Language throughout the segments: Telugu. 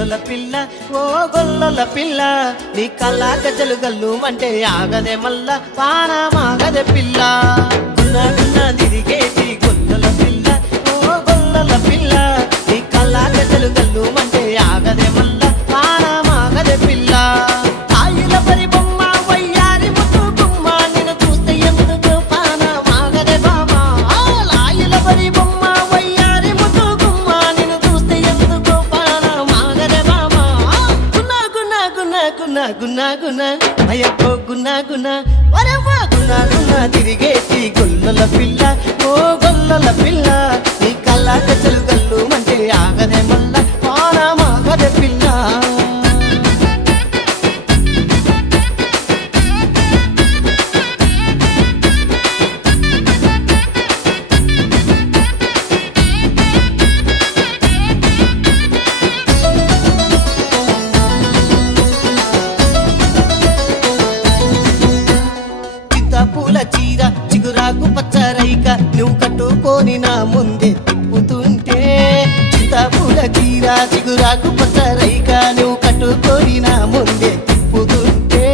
గొల్లల పిల్ల ఓ గొల్లల పిల్ల నీ కల్లా గజలు గల్లు అంటే ఆగదే మల్ల పానమాగదే పిల్ల గున్న గున్న తిరిగేటి గొల్లల పిల్ల ఓ గొల్లల పిల్ల నీ కల్లా గజలు గల్లు అంటే ఆగదే మల్ల పానమాగదే పిల్ల ఆయిల పరి బొమ్మ వయ్యారి ముద్దు గుమ్మ నిన్ను చూస్తే ఎందుకు పానమాగదే బామా ఆయిల పరి బొమ్మ వయ్యారి ముద్దు గుమ్మ నిన్ను చూస్తే ఎందుకు పానమాగదే బామా గున్న గున్న గున్న గున్న గున్న గున్న అయ్యో గున్న గున్న వరవా గున్న గున్న తిరిగేటి గొల్లల పిల్ల ఓ గొల్లల పిల్ల నీ కల్లా గజలు గల్లు అంటే ఆగదే మల్ల పానమాగదే పిల్ల పూల చీర చిగురాకు పచ్చరైక నువ్వు కట్టుకొని నా ముందే తిప్పుతుంటే పూల చీర చిగురాకు పచ్చరైక నువ్వు కట్టుకొని నా ముందే తిప్పుతుంటే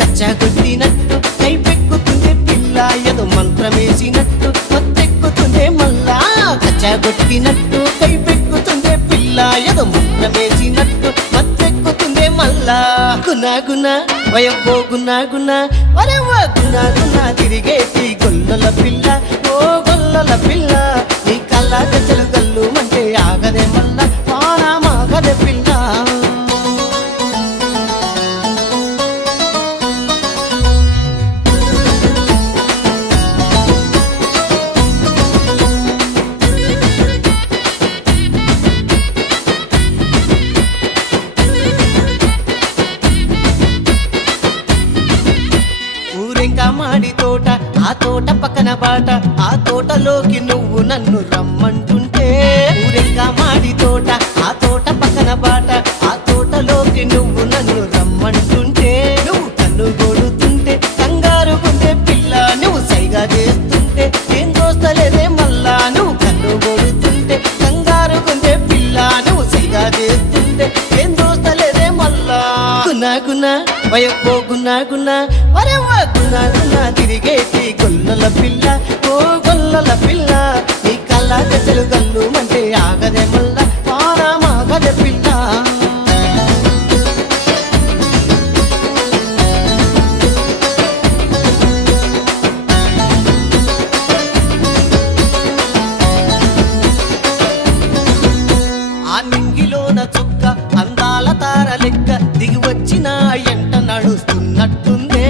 కచ్చా కొట్టినట్టు కై పెక్కుతుందే పిల్ల ఏదో మంత్రమేసినట్టు మత్తెక్కుతుందే మల్లా కచ్చా కొట్టినట్టు కై పెక్కుతుందే పిల్ల ఏదో మంత్రమేసినట్టు మత్తెక్కుతుందే మల్లా గునా గునా వయబ్బో గున్నా గున్నా వరవ్వ గున్నా గున్నా తిరిగేటి గొల్లల పిల్ల ఓ గొల్లల పిల్ల నీ కల్లా గజలు గల్లు అంటే ఆగదే మల్ల పానమాగదే పిల్ల మాడి తోట ఆ తోట పక్కన బాట ఆ తోటలోకి నువ్వు నన్ను రమ్మంటుంటే ఊరెంకా మాడి తోట ఆ తోట పక్కన బాట ఆ తోటలోకి నువ్వు నన్ను రమ్మంటుంటే నువ్వు కన్ను గొడుతుంటే కంగారు గుండె పిల్ల నువ్వు సైగా చేస్తుంటే ఏం దోస్తలేదే మల్లా నువ్వు కన్ను గొడుతుంటే కంగారు గుండె పిల్ల నువ్వు సైగా చేస్తుంటే ఏం దోస్తలేదే మల్లా గున్నా గున్నా వయబ్బో గున్నా గున్నా వరవ్వ గున్నా గున్నా తిరిగేటి గొల్లల పిల్ల ఓ గొల్లల పిల్ల నీ కల్లా గజలు గల్లు అంటే ఆగదే మల్ల పానమాగదే పిల్ల ఆ నింగిలోన చుక్క అందాల తార లెక్క దిగి వచ్చిన ఎంట నడుస్తున్నట్టుందే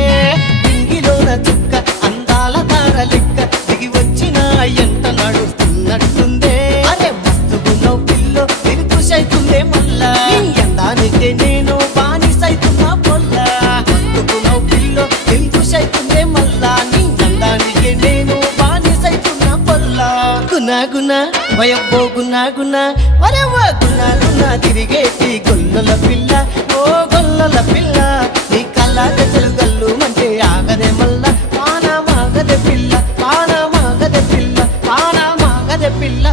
నింగిలోన చుక్క అందాల తార లెక్క దిగి వచ్చిన ఎంట నడుస్తున్నట్టుందే అరే మస్తుగున్నావు పిల్లో నేను ఖుషైతుందే మల్లా నీ అందానికే నేను బానిసైతున్నా పొల్లా మస్తుగున్నావు పిల్లో నేను ఖుషైతుందే మల్లా నీ అందానికే నేను బానిసైతున్నా పొల్లా గునా గునా వయబ్బో గున్నా గున్నా వరవ్వ గున్నా గున్నా తిరిగేటి గొల్లల పిల్ల ఓ గొల్లల పిల్ల నీ కల్లా గజలు గల్లు అంటే ఆగదే మల్ల పానమాగదే పిల్ల పానమాగదే పిల్ల పానమాగదే పిల్ల